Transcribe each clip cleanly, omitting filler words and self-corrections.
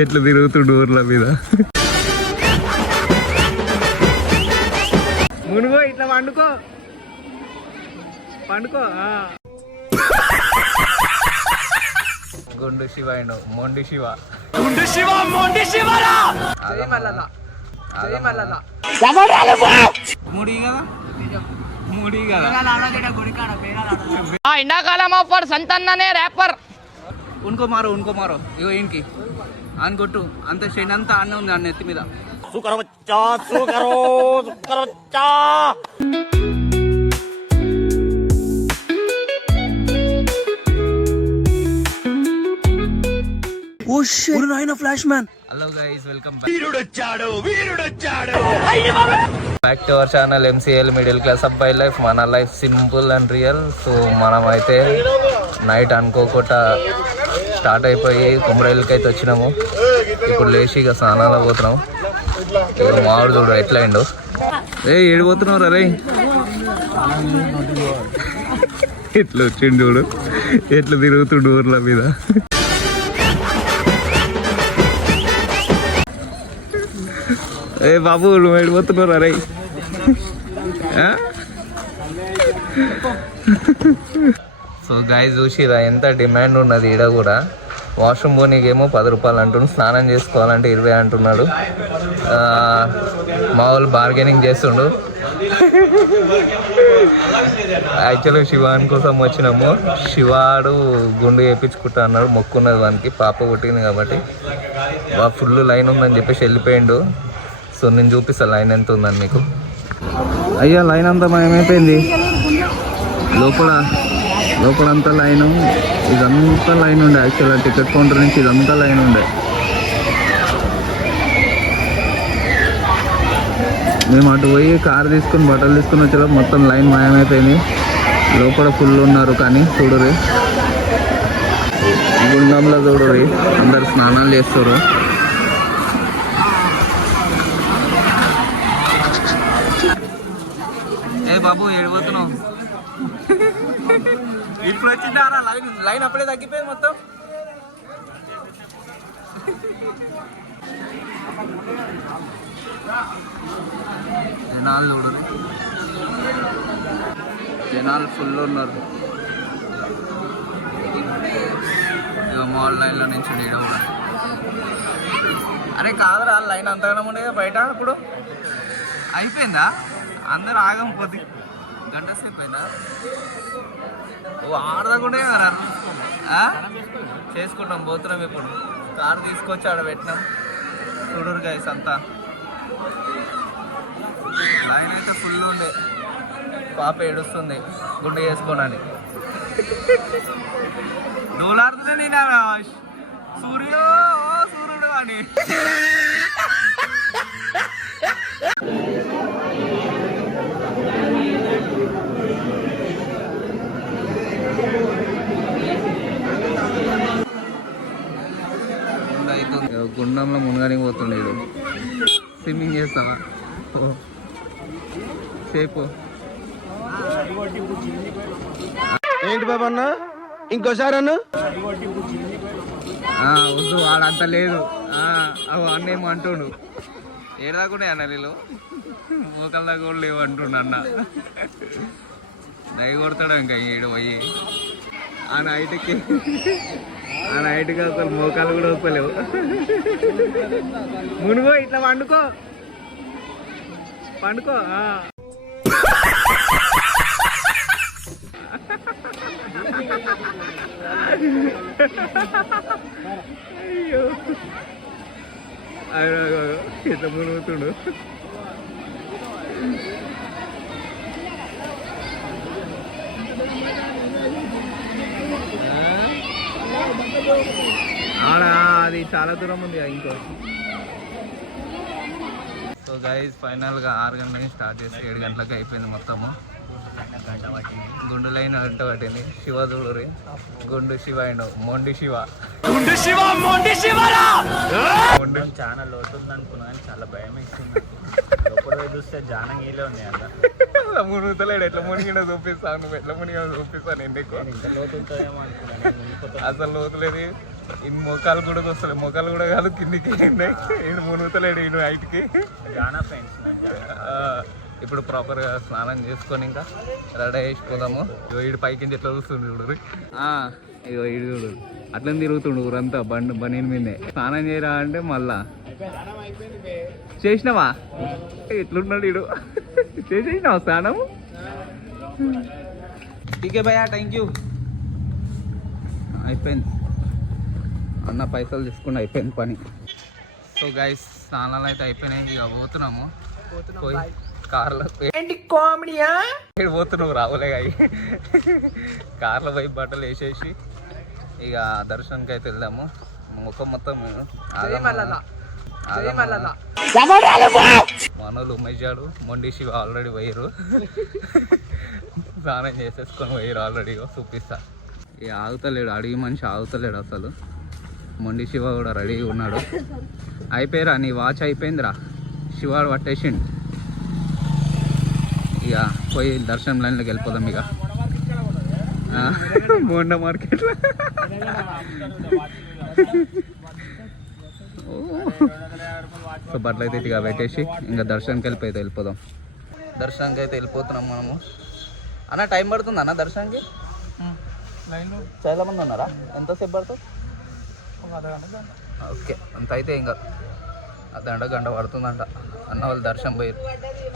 ఎట్లా తిరుగుతుండు ఊర్ల మీద. మునుగో ఇట్లా పండుకో పండుకో. గుండు శివ అయిన మొండి శివ. గుండు శివ మొండి శివ ముడి కదా ముడి కదా. ఎండాకాలం ఆఫర్ సంతన్ననే ర్యాపర్. ఉనుకో మారో ఇగో ఇంటికి అని కొట్టు. అంత షెన్ అంతా అన్న ఉంది అన్న ఎత్తి మీద. Flash man. Hello guys, welcome back to our channel MCL middle class అబ్బాయి లైఫ్. మన life simple and real. So మనం అయితే నైట్ అనుకోకుండా స్టార్ట్ అయిపోయి కుమ్మరైలకి అయితే వచ్చినాము. ఇప్పుడు లేచి ఇక స్నానాలకు పోతున్నాం. ఇక మామిడి చూడు ఎట్లా అయిండు. ఏడిపోతున్నావు రే. ఎట్లా వచ్చిండు చూడు, ఎట్లా తిరుగుతుండు ఊర్ల మీద. బాబు నువ్వు ఏడిపోతున్నావు రే. సో గాయస్ చూసిరా ఎంత డిమాండ్ ఉన్నది ఈడ కూడా. వాష్రూమ్ పోనీకేమో 10 రూపాయలు అంటున్నాడు, స్నానం చేసుకోవాలంటే 20 అంటున్నాడు. మా వాళ్ళు బార్గెనింగ్ చేస్తుండు. యాక్చువల్గా శివాన్ కోసం వచ్చినాము. శివాడు గుండు వేయించుకుంటా అన్నాడు, మొక్కున్నది వానికి, పాప పుట్టింది కాబట్టి. ఫుల్ లైన్ ఉందని చెప్పేసి వెళ్ళిపోయిండు. సో నేను చూపిస్తాను లైన్ ఎంత ఉందని మీకు. అయ్యా లైన్ అంతా ఏమైపోయింది. లోపలంతా లైన్, ఇదంతా లైన్ ఉండే. యాక్చువల్గా టికెట్ కౌంటర్ నుంచి ఇదంతా లైన్ ఉండే. మేము అటు పోయి కారు తీసుకుని బట్టలు తీసుకుని వచ్చేలా మొత్తం లైన్ మాయమైపోయింది. లోపల ఫుల్ ఉన్నారు. కానీ చూడరు, గుండంలో చూడరు, అందరు స్నానాలు చేస్తారు. బాబు ఏడిపోతున్నావు. ఇప్పుడు వచ్చిందా లైన్ అప్పుడే తగ్గిపోయింది మొత్తం. జనాలు చూడు, జనాలు ఫుల్ ఉన్నారు. ఇక మాల్ లైన్లో నుంచి తీయడం. అరే కాదురా, లైన్ అంతగానే ఉండేగా బయట. ఇప్పుడు అయిపోయిందా? అందరు ఆగం పోతే గంట సేపు అయిందా? ఆడదాకుండే కదా చేసుకుంటాం. పోతున్నాం ఇప్పుడు. కారు తీసుకొచ్చి ఆడ పెట్టినాం. చూడరు గైస్ అంతా లైన్ అయితే ఫుల్ ఉండే. పాప ఏడుస్తుంది గుండె చేసుకోనని. డోలాడుతుందే నేను సూర్యుడు అని. గుండంలో మునగానికి పోతుండే. స్విమ్మింగ్ చేస్తావా? సేపు ఏంటి బాబా అన్న, ఇంకోసారి అన్న వద్దు. వాడంత లేదు. అన్నేమో అంటుండు. ఏడాకుండా అన్న వీళ్ళు మోకల దాకా కూడా లేవు అంటుండు అన్న. దయ కొడతాడు ఇంకా ఈడ పోయి. ఆ నైట్కి అసలు మోకాలు కూడా వస్తలేవు. మునుగో ఇట్లా పండుకో. అయ్యో ఇట్లా మునుగుతుండు. అది చాలా దూరం ఉంది ఇంకో. సో గైస్ ఫైనల్గా 6 గంటలకి స్టార్ట్ చేసి 7 గంటలకు అయిపోయింది మొత్తము. గుండు లైన్ గంట పట్టింది. శివ చూడరి, గుండు శివ అయిన మొండి శివ. చాలా లోతుంది అనుకున్నా కానీ చాలా భయం ఇస్తుంది. లోపల చూస్తే జానంగీలే ఉన్నాయి అన్న. మునుగుతలేడు. ఎట్లా మునిగినా చూపిస్తాను, నువ్వు ఎట్లా మునిగినా చూపిస్తాను. ఇంత లోతు ఉంటుందేమో అనుకున్నాను. అసలు లోతులేదు. ఇన్ని మొక్కలు కూడా వస్తాయి, మొక్కలు కూడా కాదు కిందికి ఈయన మునుగుతలేడు ఈయన హైట్కి. జానా ఫ్రెండ్స్ ఇప్పుడు ప్రాపర్గా స్నానం చేసుకొని ఇంకా రెడీ అయిపోదాము. ఇగో ఈడు పైకి ఎట్లా చూస్తుండు చూడు. ఇగో ఈడు చూడు అట్లా తిరుగుతుండు ఊరంతా బనీని మీదే. స్నానం చేయరా అంటే మళ్ళా చేసినావా ఎట్లున్నాడు ఈడు. చేసేసినావా స్నానం? టీకే భయ్యా, థ్యాంక్ యూ. అయిపోయింది అన్న, పైసలు తీసుకుంటే అయిపోయింది పని. సో గైస్ స్నానాలు అయితే అయిపోయినాయి, ఇక పోతున్నాము. పోయి కార్లో కామెడీయా పోతున్నావు రావులే అవి. కార్లో పోయి బట్టలు వేసేసి ఇక దర్శనానికి అయితే వెళ్దాము. ముఖం మొత్తం మనోళ్ళు ఉమ్మేశాడు. మొండి శివ ఆల్రెడీ పోయారు, స్నానం చేసేసుకొని పోయారు ఆల్రెడీ. చూపిస్తా. ఇక ఆగుతలేడు, అడిగి మనిషి ఆగుతలేడు అసలు. మొండి శివ కూడా రెడీగా ఉన్నాడు. అయిపోయారా నీ వాచ్? అయిపోయిందిరా, శివాడు పట్టేసిండు. ఇక పోయి దర్శనం లైన్లోకి వెళ్ళిపోదాం. ఇక బోండా మార్కెట్లో సో బట్టలు అయితే ఇక పెట్టేసి ఇంకా దర్శనానికి వెళ్ళిపోదాం. దర్శనానికి అయితే వెళ్ళిపోతున్నాం మనము. అన్న టైం పడుతుంది అన్న దర్శనానికి? చాలా మంది ఉన్నారా? ఎంతసేపు పడుతుంది? ఓకే, అంత అయితే ఇంకా గంట పడుతుందంట. అన్న వాళ్ళు దర్శనం పోయారు.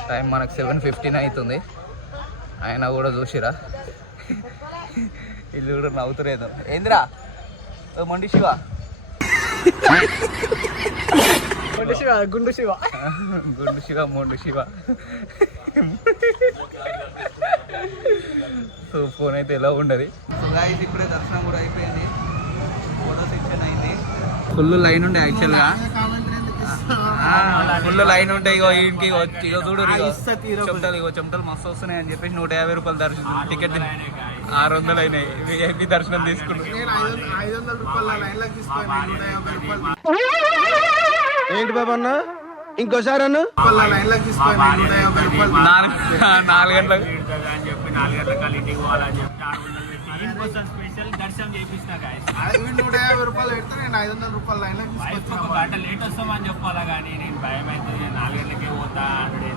టైం మనకు 7:15 అవుతుంది. ఆయన కూడా చూసిరా, ఇల్లు కూడా నవ్వుతురేదో. ఏందిరా మొండి శివ? గుండు శివ మొండు శివ. సో ఫోన్ అయితే ఎలా ఉండదు. సో గాయ్స్ ఇప్పుడే దర్శనం కూడా అయిపోయింది, ఫోటో సెక్షన్ అయింది. ఫుల్ లైన్ ఉండే యాక్చువల్గా, ఫుల్ లైన్ ఉంటాయి. ఇగో ఇంటికి ఇగో చూడు చెమటలు, ఇగో చెమటలు మస్తు వస్తున్నాయి అని చెప్పేసి 150 రూపాయలు దర్శనం టికెట్ 600 అయినాయి. విఐపి దర్శనం తీసుకున్నాం. ఏంటి బాబా అన్న ఇంకోసారి అన్న 4 గంటలకు చెప్పి 4 గంటలకు ఇంటికి పోవాలని చెప్పి కోసం స్పెషల్ దర్శనం చేపిస్తా గాయస్. 150 రూపాయలు పెడితే నేను 500 రూపాయలు లైన్లో ఒక గంట లేట్ వస్తామని చెప్పాలా, కానీ నేను భయం అయితే 4 గంటలకే పోతా అంటే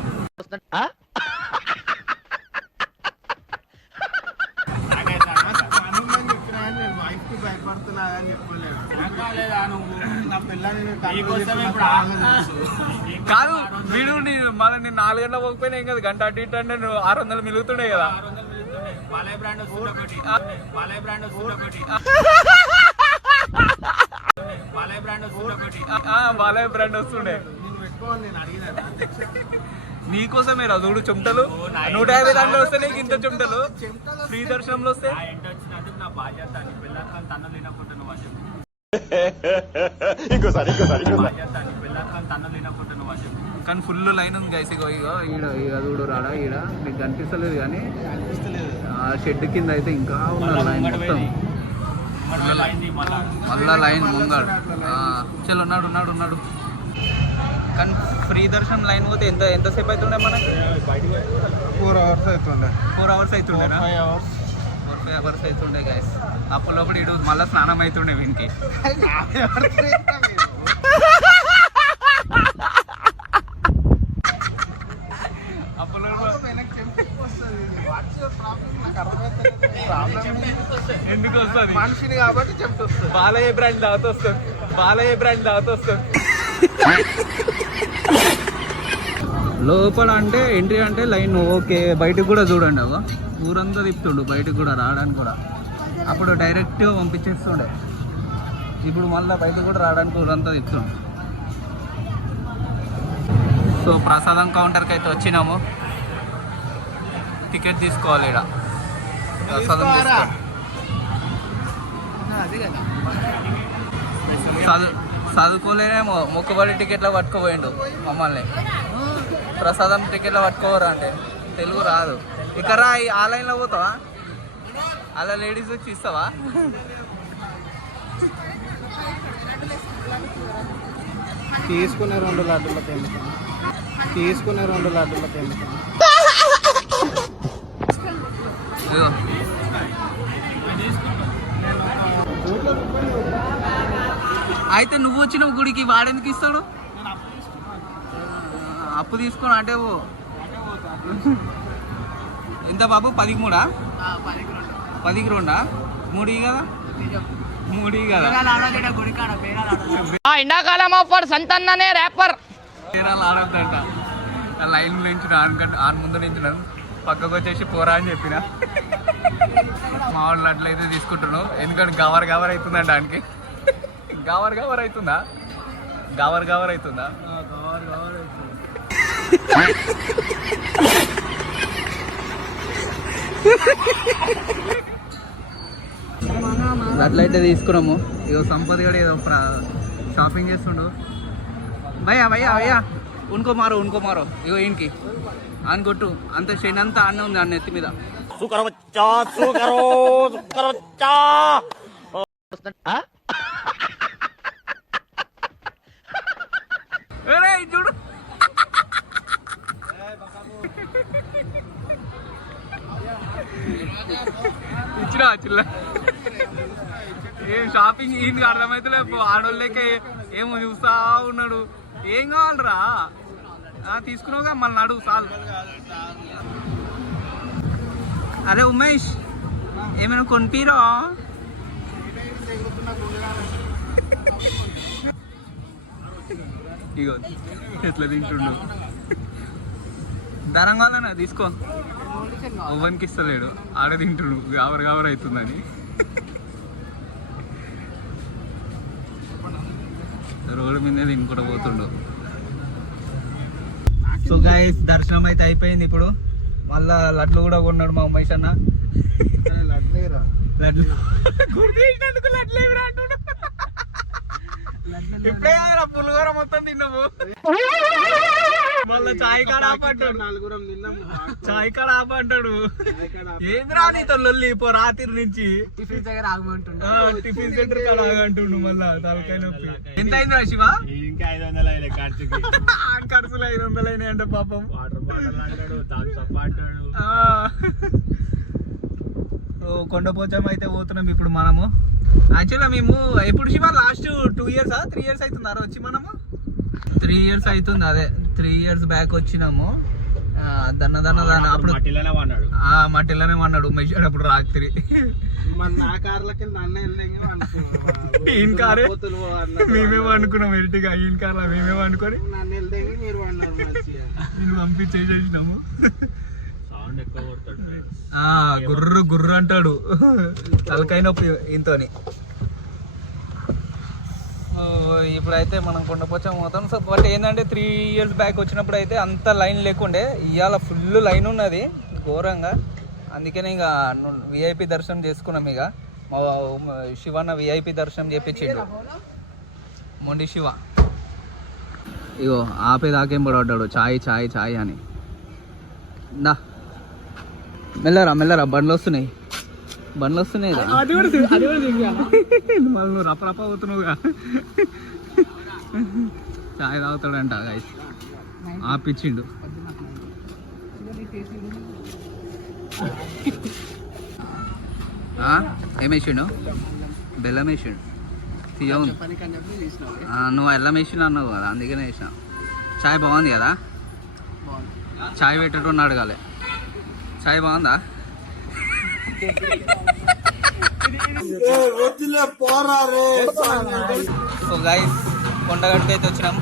కాదు వీడు మళ్ళీ నేను 4 గంటల పోకపోయినా ఏం కదా, గంట అటు ఇటు అంటే 600 మిలుగుతుండే కదా. బాలయ్య బ్రాండ్ వస్తుంది ఒకటి, బాలయ్య బ్రాండ్ వస్తుంది ఒకటి, బాలయ్య బ్రాండ్ వస్తుంది ఒకటి, బాలయ్య బ్రాండ్ వస్తుండే. నీకోసమే రా చూడు చెమటలు. 150 దాంట్లో వస్తే నీకు ఇంత చెమటలు, ఫ్రీ దర్శనంలో వస్తే ఎంట వచ్చినందుకు నా బాధ్యత. నీ పిల్లలతో తన్ను తినకుంటున్నావు అని చెప్పి, ఇంకోసారి పిల్లలతో తన్ను తినకుంటున్నావు అని చెప్పి. కానీ ఫుల్ లైన్ ఉంది గైస్. ఇగో ఇక చూడు రాడా, ఈడ మీకు కనిపిస్తలేదు కానీ ఆ షెడ్ కింద అయితే ఇంకా ఉన్నారు లైన్ మొత్తం. మళ్ళా లైన్ ముంగాడు. చలో ఉన్నాడు. కానీ ఫ్రీ దర్శనం లైన్ పోతే ఎంతసేపు అవుతుండే మనకి? 4 అవర్స్ అవుతుండే. 4 అవర్స్ అవుతుండే, 4-5 అవర్స్ అవుతుండే గైస్. అప్పటిలోప్పుడు ఇటు మళ్ళీ స్నానం అవుతుండే వీనికి. ఎందుకు వస్తుంది? మనిషిని కాబట్టి చెప్తుంది. బాలయ్య బ్రాండ్ దాత వస్తుంది. లోపల అంటే ఎంట్రీ అంటే లైన్ ఓకే. బయటకు కూడా చూడండి, అవ ఊరంతా తిప్పుతుండు బయటకు కూడా రావడానికి కూడా. అప్పుడు డైరెక్ట్ పంపించేస్తుండే, ఇప్పుడు మళ్ళీ బయటకు కూడా రావడానికి ఊరంతా తిప్పుతుండు. సో ప్రసాదం కౌంటర్కి అయితే వచ్చినాము. టికెట్ తీసుకోవాలి. ఇక్కడ ప్రసాదం చదువుకోలేనేమో, మొక్కుబడి టికెట్లో పట్టుకుపోయిండు మమ్మల్ని. ప్రసాదం టికెట్లో పట్టుకోవరా అంటే తెలుగు రాదు. ఇక్కడ ఆ లైన్లో పోతావా? అలా లేడీస్ వచ్చి ఇస్తావా? తీసుకునే 2 లడ్డూలకి ఎందుకు? ఇదిగో అయితే నువ్వు వచ్చిన గుడికి వాడెందుకు ఇస్తాడు? అప్పు తీసుకొని అంటే ఎంత బాబు? 13? 12 3 కదా? 3 కదా? ఎండాకాలం ఆఫర్ సంతన్ననే ర్యాపర్ తీరాలు ఆడొద్దంట. లైన్ నుంచి ఆరు ముందు నుంచి పక్కకు వచ్చేసి పోరా అని చెప్పిన. మా వాళ్ళు అట్లయితే తీసుకుంటున్నావు, ఎందుకంటే గవర్ గవర్ అవుతుందంట దానికి. గవర్ గవర్ అవుతుందా? గవర్ గవర్ అవుతుందా? అట్లయితే తీసుకున్నాము. ఇగో సంపద కూడా ఏదో షాపింగ్ చేస్తుండు. భయ్యా భయ్యా భయ్యా ఉనుకో మారో ఇగో ఈయనకి అని కొట్టు. అంత షెన్ అంతా అన్న ఉంది అన్న ఎత్తి మీద. చూడు ఇచ్చినా చిల్ల. ఏం షాపింగ్ ఈయనకి అర్థమైతే ఆడోళ్ళక ఏమో చూస్తా ఉన్నాడు. ఏం కావాలరా? తీసుకున్నావుగా మళ్ళీ అడుగు చాలు. అరే ఉమేష్ ఏమైనా కొనిపిరా? ఇగో ఎట్లా తింటుండు. ధరంగానే తీసుకో. ఓవెన్కి ఇస్తలేడు, ఆడ తింటుండు. గావర్ గావర్ అవుతుందని. రోడ్డు మీద తినుకుంటూ పోతుండు. సో గైస్ దర్శనం అయితే అయిపోయింది. ఇప్పుడు మళ్ళా లడ్లు కూడా కొన్నాడు మా ఉమేష్ అన్న. లడ్లు గుర్తు చేసినందుకు లడ్లేవిరా అంటున్నాడు. ఇప్పుడే పులిహోర మొత్తం తిన్నాము. మళ్ళీ చాయ్ కాడ ఆపంటాడు. చాయ్ కాడ ఆపంటాడు. ఏంద్రా నీతో లొల్లి పో రాత్రి నుంచి. టిఫిన్ దగ్గర ఆగమంటుండు. టిఫిన్ సెంటర్ కాడ ఆగంటుండు. మళ్ళా తలకాయ నొప్పి. ఎంత అయిందిరా శివ? ఇంకా 500 అయినాయి ఖర్చుకి. ఖర్చులు 500 అయినాయి అంటే పాపం. వాటర్ బాటిల్ అంటాడు, థమ్స్అప్ అంటాడు. కొండపోచం అయితే పోతున్నాం ఇప్పుడు మనము. యాక్చువల్గా మేము ఎప్పుడు శివ లాస్ట్ 2 years 3 years అవుతుందారా వచ్చి మనము? 3 years అవుతుంది. అదే 3 years బ్యాక్ వచ్చినాము. అప్పుడు మట్టిలోనే అన్నాడు మెషాడు అప్పుడు రాత్రి. ఈయన కారే మేమేమో అనుకున్నాం. ఎరిటిగా ఈయన కార్లో మేమేమో అనుకొని నేను పంపించేసేసినాము. గుర్రు గుర్రు అంటాడు. తలకాయ నొప్పి ఇంతోని. ఇప్పుడైతే మనం కొండపోచం పోతాం. సో బట్ ఏంటంటే 3 years బ్యాక్ వచ్చినప్పుడు అయితే అంత లైన్ లేకుండే. ఇవాళ ఫుల్ లైన్ ఉన్నది ఘోరంగా. అందుకనే ఇక విఐపి దర్శనం చేసుకున్నాం. ఇక మా శివన్న విఐపి దర్శనం చేపించిండు మొండి శివ. ఇగో ఆపేదాకేం పడబడ్డాడు చాయ్ చాయ్ చాయ్ అని. దా మెల్లరా బండ్లు వస్తున్నాయి మళ్ళీ నువ్వు రపరప అవుతున్నావుగా. చాయ్ తాగుతాడంట గైస్. ఆపిచ్చిండు. ఏమేసిండు? బెల్లం వేసిండు. తీయవు నువ్వు ఎల్లం వేసిన అన్నావు కదా, అందుకనే వేసిన. చాయ్ బాగుంది కదా? చాయ్ పెట్టేటోని అడగాలి. చాయ్ బాగుందా? సో గైస్ కొండగడికి అయితే వచ్చినాం.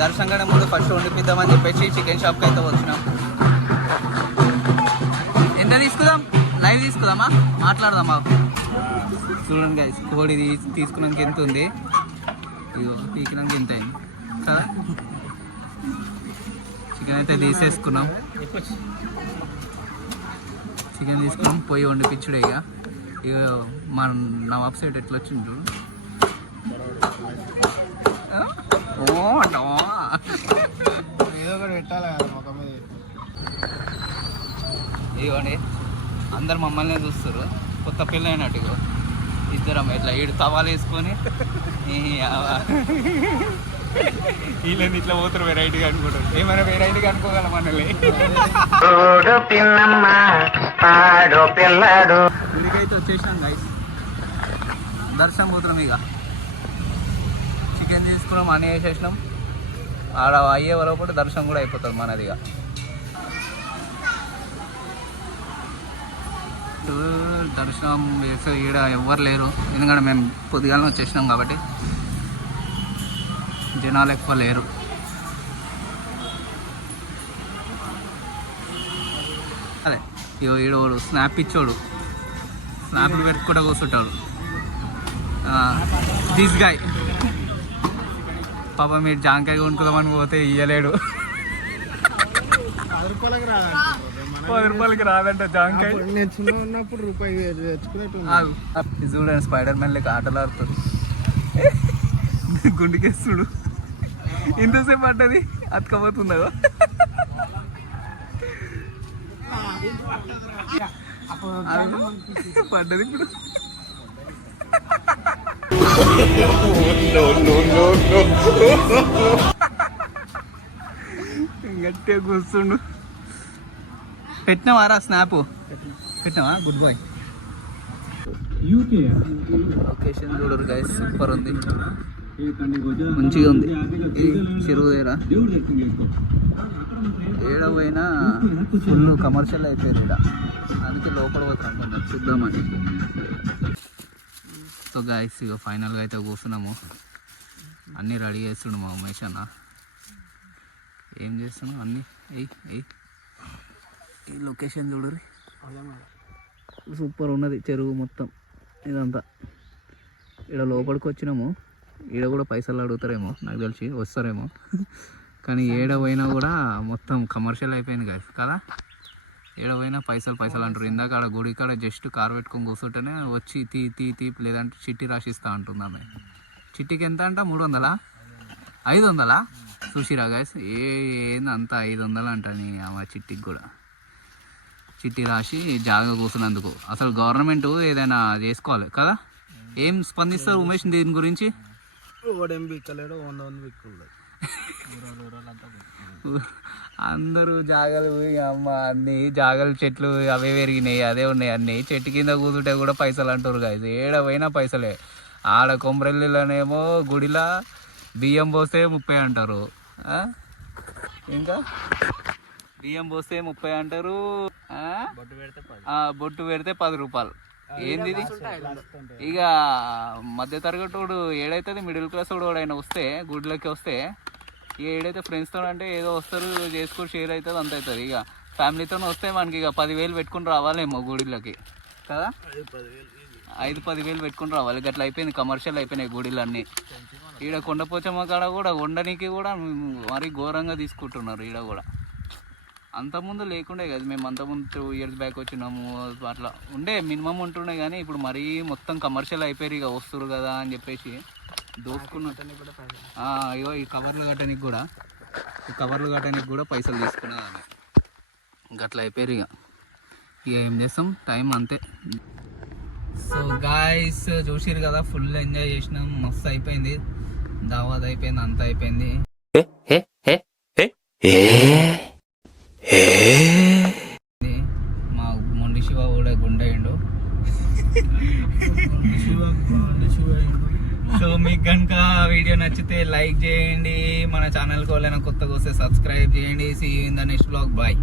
దర్శనం కన్నా ముందు ఫస్ట్ వండిపిద్దామని చెప్పేసి చికెన్ షాప్కి అయితే వచ్చినాం. ఎంత తీసుకుందాం? లైవ్ తీసుకుందామా? మాట్లాడదామా? చూడండి గైస్, కోడి తీసుకున్నాక ఎంత ఉంది, ఇదిగో పీకినాక ఎంత అయింది కదా. చికెన్ అయితే తీసేసుకున్నాం. చికెన్ తీసుకున్నాం, పొయ్యి వండిపించుడే. ఇక మన నవాబ్ సైడ్ ఎట్లా వచ్చింది చూడు. ఏదో ఒకటి పెట్టాలి కదా ముఖం మీద. ఇదిగోండి అందరు మమ్మల్ని చూస్తారు, కొత్త పిల్ల అయినట్టు. ఇగో ఇద్దరం ఇట్లా 7 తవాలు వేసుకొని వీళ్ళని ఇట్లా పోతారు వెరైటీగా అనుకుంటారు. ఏమైనా వెరైటీగా అనుకోగలం మనల్ని. ఇంటికైతే వచ్చేసినాం గైస్. దర్శనం పోతున్నాం. ఇక చికెన్ తీసుకున్నాం, అన్నీ వేసేసినాం. ఆడ అయ్యే వరకు దర్శనం కూడా అయిపోతుంది మనదిగా. దర్శనం చేస్తే ఈడ ఎవ్వరు లేరు, ఎందుకంటే మేము పొద్దుగానే వచ్చేసినాం కాబట్టి జనాలు ఎక్కువ లేరు. అదే ఇగో ఈడోడు స్నాప్ ఇచ్చోడు, స్నాప్లు పెట్టుకుంటూ కూర్చుంటాడు. దిస్ గాయ్ పాప మీరు జాంకాయ కొనుక్కుందామని పోతే ఇయ్యలేడు. 10 రూపాయలకి రాదంట జాంకాయ. నేను చిన్న ఉన్నప్పుడు రూపాయి తెచ్చుకునేట్టు. ఇది చూడండి స్పైడర్ మ్యాన్ లెక్క ఆటలు ఆడుతుంది. గుండెకేస్తుడు ఇంతసేపు పడ్డది అతకపోతుందో పడ్డది ఇప్పుడు. గట్టిగా కూర్చుండు. పెట్టినావారా స్నాప్? పెట్టినావా? Good boy. లొకేషన్ చూడరు గైస్, సూపర్ ఉంది, మంచిగా ఉంది. చెరువు దగ్గర ఏడ పోయినా ఫుల్ కమర్షియల్ అయిపోయారు ఇక్కడ, అందుకే లోపల పోతాం కొంచెం చూద్దామని. సో గైస్ ఇక ఫైనల్గా అయితే కూర్చున్నాము. అన్నీ రెడీ చేస్తుండు మా ఉమేష్ అన్న. ఏం చేస్తున్నాం అన్నీ. ఈ లొకేషన్ చూడరు, సూపర్ ఉన్నది చెరువు మొత్తం ఇదంతా. ఇక్కడ లోపలికి వచ్చినాము, ఈడ కూడా పైసలు అడుగుతారేమో నాకు తెలిసి, వస్తారేమో. కానీ ఏడ పోయినా కూడా మొత్తం కమర్షియల్ అయిపోయింది గైస్ కదా. ఏడ పోయినా పైసలు అంటారు. ఇందాక ఆడ గుడి కాడ జస్ట్ కారు పెట్టుకొని కూర్చుంటేనే వచ్చి తీ లేదంటే చిట్టి రాసిస్తా అంటుంది ఆమె. చిట్టికి ఎంత అంట? 300? 500? చూసిరా గైస్, ఏందంతా 500 అంటని ఆమె చిట్టికి కూడా. చిట్టి రాసి జాగా కూర్చున్నందుకు. అసలు గవర్నమెంట్ ఏదైనా చేసుకోవాలి కదా. ఏం స్పందిస్తారు ఉమేష్ దీని గురించి? అందరూ జాగాలు అమ్మ అన్ని జాగాలు చెట్లు అవే పెరిగినాయి, అదే ఉన్నాయి అన్నీ. చెట్టు కింద కూతుంటే కూడా పైసలు అంటారు గాయస్. ఏడ పోయినా పైసలే. ఆడ కొమరెల్లిలోనేమో గుడిలా బియ్యం పోస్తే 30 అంటారు, ఇంకా బియ్యం పోస్తే 30 అంటారు, బొట్టు పెడితే 10 రూపాయలు. ఏంది ఇది? ఇక మధ్య తరగతి వాడు ఏడైతుంది, మిడిల్ క్లాస్ వాడు ఆయన వస్తే గుడిలోకి వస్తే ఇక ఏడైతే ఫ్రెండ్స్తో అంటే ఏదో వస్తారు, చేసుకొని షేర్ అవుతుంది, అంత అవుతుంది. ఇక ఫ్యామిలీతో వస్తే మనకి ఇక 10,000 పెట్టుకుని రావాలేమో గుడిలోకి కదా. 5-10,000 పెట్టుకుని రావాలి. గట్లా అయిపోయింది, కమర్షియల్ అయిపోయినాయి గుడిలు అన్నీ. ఈడ కొండపోచమ్మ కాడ కూడా వండడానికి కూడా మరీ ఘోరంగా తీసుకుంటున్నారు ఈడ కూడా. అంతకుముందు లేకుండే కదా, మేము అంతకుముందు 2 years బ్యాక్ వచ్చినాము, అట్లా ఉండే మినిమం ఉంటుండే. కానీ ఇప్పుడు మరీ మొత్తం కమర్షియల్ అయిపోయారు. ఇక వస్తురు కదా అని చెప్పేసి దోసుకున్న. ఇగో ఈ కవర్లు కట్టడానికి కూడా పైసలు తీసుకున్నది ఆమె. గట్లా అయిపోయారు. ఇక ఏం చేస్తాం, టైం అంతే. సో గాయ్స్ చూసిరు కదా, ఫుల్ ఎంజాయ్ చేసినాం, మస్తు అయిపోయింది. దావాద్ అయిపోయింది, అంత అయిపోయింది. మా మొండి శివ కూడా గుండెండు. సో మీకు కనుక వీడియో నచ్చితే లైక్ చేయండి, మన ఛానల్కి వాళ్ళైనా కొత్తగా వస్తే సబ్స్క్రైబ్ చేయండి. See you in the next blog. Bye.